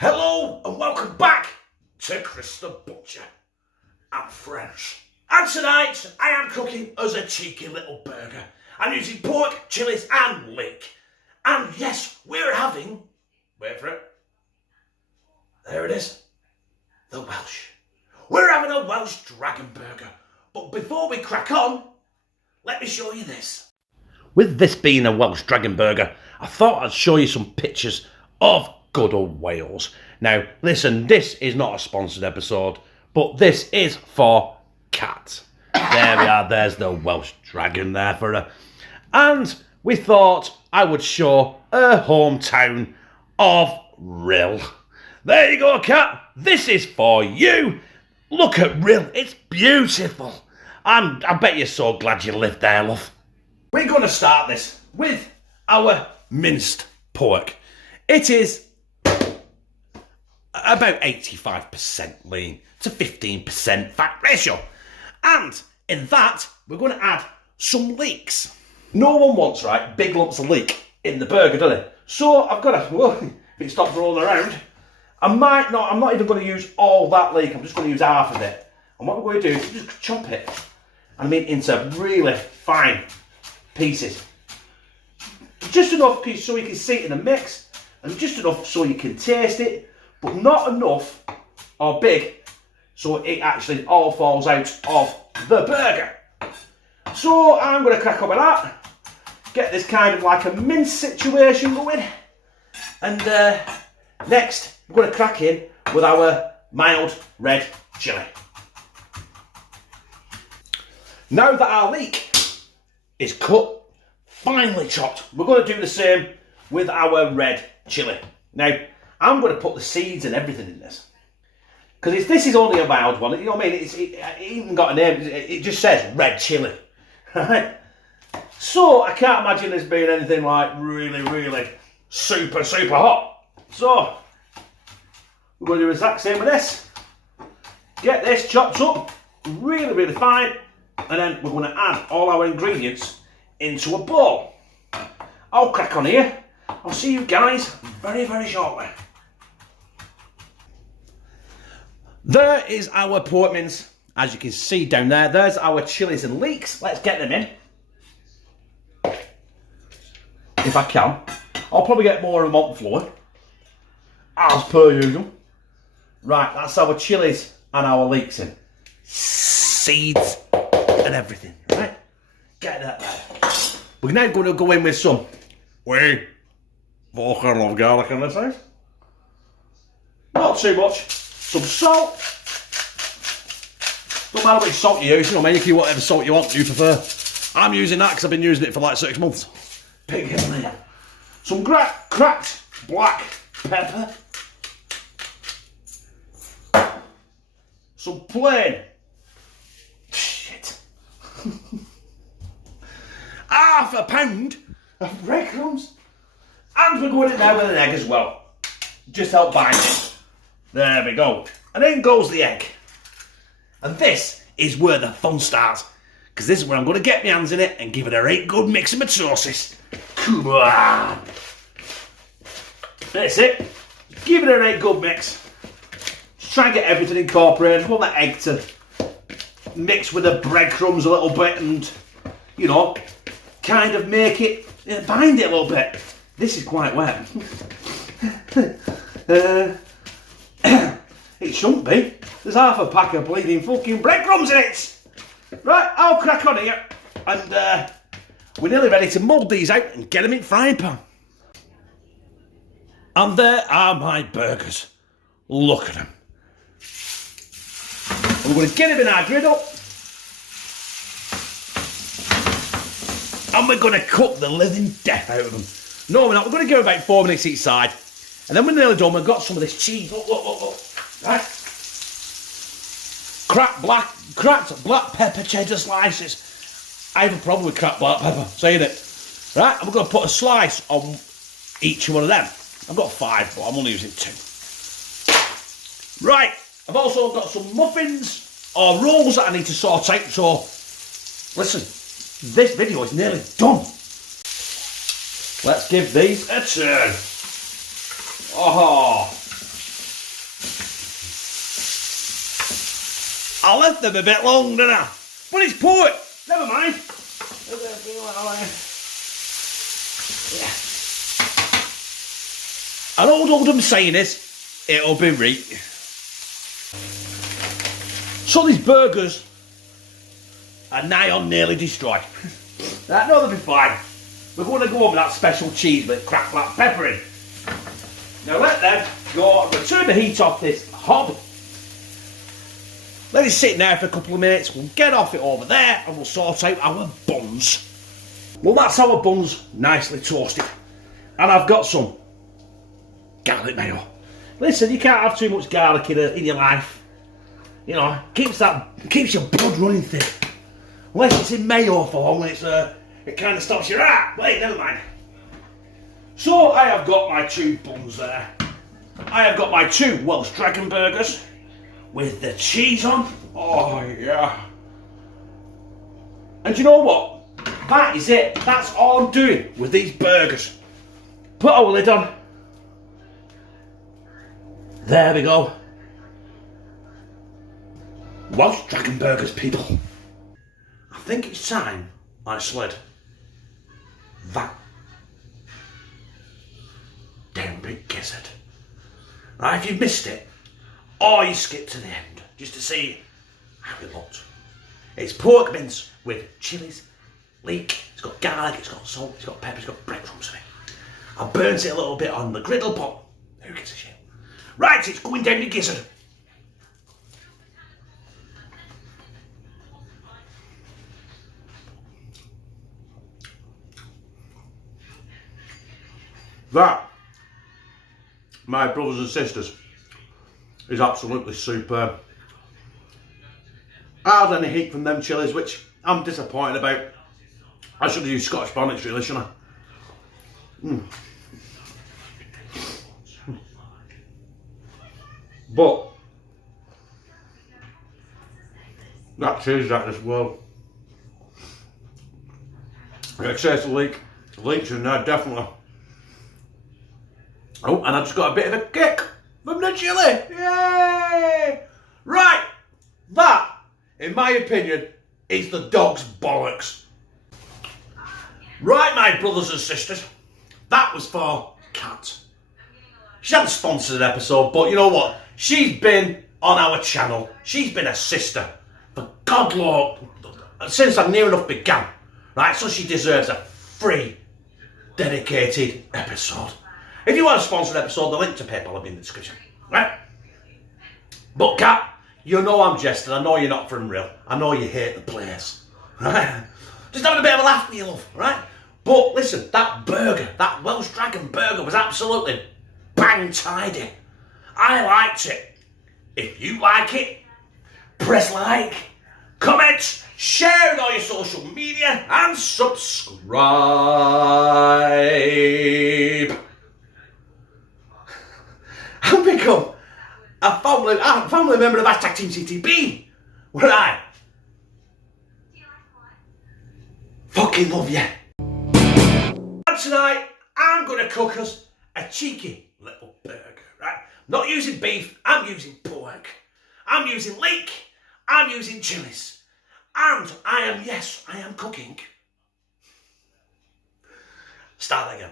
Hello and welcome back to Chris the Butcher and friends. And tonight I am cooking us a cheeky little burger. I'm using pork, chilies and leek. And yes, we're having, wait for it, there it is, the Welsh. We're having a Welsh dragon burger. But before we crack on, let me show you this. With this being a Welsh dragon burger, I thought I'd show you some pictures of good old Wales. Now, listen, this is not a sponsored episode, but this is for cats. There we are, there's the Welsh dragon there for her. And we thought I would show her hometown of Rill. There you go, cat. This is for you. Look at Rill, it's beautiful. And I bet you're so glad you lived there, love. We're going to start this with our minced pork. It is about 85% lean to 15% fat ratio. And in that, we're going to add some leeks. No one wants, right, big lumps of leek in the burger, do they? So I've got to, well, if it stops rolling around, I'm not even going to use all that leek, I'm just going to use half of it. And what we're going to do is just chop it, into really fine pieces. Just enough so you can see it in the mix, and just enough so you can taste it, but not enough or big so it actually all falls out of the burger. So I'm going to crack up with that, get this kind of like a mince situation going, and next we're going to crack in with our mild red chilli. Now that our leek is cut, finely chopped, we're going to do the same with our red chilli. Now, I'm going to put the seeds and everything in this, because this is only a mild one. You know what I mean? It even got a name. It just says red chilli, right? So I can't imagine this being anything like really super hot. So we're going to do the exact same with this. Get this chopped up really fine, and then we're going to add all our ingredients into a bowl. I'll crack on here. I'll see you guys very shortly. There is our pork mince. As you can see down there, there's our chilies and leeks. Let's get them in. If I can. I'll probably get more of them on the floor, as per usual. Right, that's our chilies and our leeks in. Seeds and everything, right? Get that there. We're now going to go in with some fucking love garlic in this thing. Not too much. Some salt. Don't matter which salt you use, you know, make you whatever salt you want, you prefer. I'm using that because I've been using it for like 6 months. Big in there. Some cracked black pepper. Some plain shit. Half a pound of breadcrumbs. And we're going in there with an egg as well. Just help bind it. There we go. And in goes the egg. And this is where the fun starts, because this is where I'm going to get my hands in it and give it a right good mix of mitosis. Come on. That's it. Give it a right good mix. Just try and get everything incorporated. I want that egg to mix with the breadcrumbs a little bit and, you know, kind of make it, bind it a little bit. This is quite wet. It shouldn't be. There's half a pack of bleeding fucking breadcrumbs in it. Right, I'll crack on here. And we're nearly ready to mould these out and get them in frying pan. And there are my burgers. Look at them. And we're going to get them in our griddle. And we're going to cook the living death out of them. No, we're not. We're going to go about 4 minutes each side. And then we're nearly done. We've got some of this cheese. Look. Right? Cracked black pepper cheddar slices. I have a problem with cracked black pepper, saying it. Right? And we're going to put a slice on each one of them. I've got 5, but I'm only using 2. Right. I've also got some muffins or rolls that I need to sort out. So, listen, this video is nearly done. Let's give these a turn. Oh, I left them a bit long, didn't I? But it's pork. Never mind. Yeah. And all I'm saying is, it'll be right. So these burgers are nigh on nearly destroyed. No, they'll be fine. We're going to go over that special cheese with cracked black pepper in. Now let them go. We'll turn the heat off this hob. Let it sit in there for a couple of minutes. We'll get off it over there and we'll sort out our buns. Well, that's our buns, nicely toasted. And I've got some garlic mayo. Listen, you can't have too much garlic in your life. You know, keeps your blood running thick. Unless it's in mayo for long and it kind of stops your heart. Wait, never mind. So I have got my 2 buns there. I have got my 2 Welsh Dragon burgers with the cheese on. Oh yeah. And you know what? That is it. That's all I'm doing with these burgers. Put our lid on. There we go. Welsh Dragon burgers, people. I think it's time I slid that damn big gizzard. Right, if you missed it, or you skipped to the end, just to see how it looked. It's pork mince with chilies, leek, it's got garlic, it's got salt, it's got pepper, it's got breadcrumbs in it. I burnt it a little bit on the griddle pot. Who gives a shit? Right, it's going down the gizzard. That, my brothers and sisters, is absolutely superb. Hardly any heat from them chilies, which I'm disappointed about. I should have used Scottish bonnets really, shouldn't I? But that cheese that as well. Excess of leek. Leek's in there, definitely. Oh, and I just got a bit of a kick from the chilli. Yay! Right, that, in my opinion, is the dog's bollocks. Right, my brothers and sisters, that was for Kat. She hasn't sponsored an episode, but you know what? She's been on our channel. She's been a sister for God Lord since I near enough began. Right, so she deserves a free, dedicated episode. If you want to sponsor an episode, the link to PayPal will be in the description. Right? But Kat, you know I'm jesting. I know you're not from real. I know you hate the place. Right? Just having a bit of a laugh with you, love. Right? But listen, that burger, that Welsh Dragon burger was absolutely bang tidy. I liked it. If you like it, press like, comment, share it on your social media, and subscribe. And become a family member of #teamctb, where I fucking love you. And tonight, I'm going to cook us a cheeky little burger, right? Not using beef, I'm using pork. I'm using leek, I'm using chilies. And I am cooking. Start again.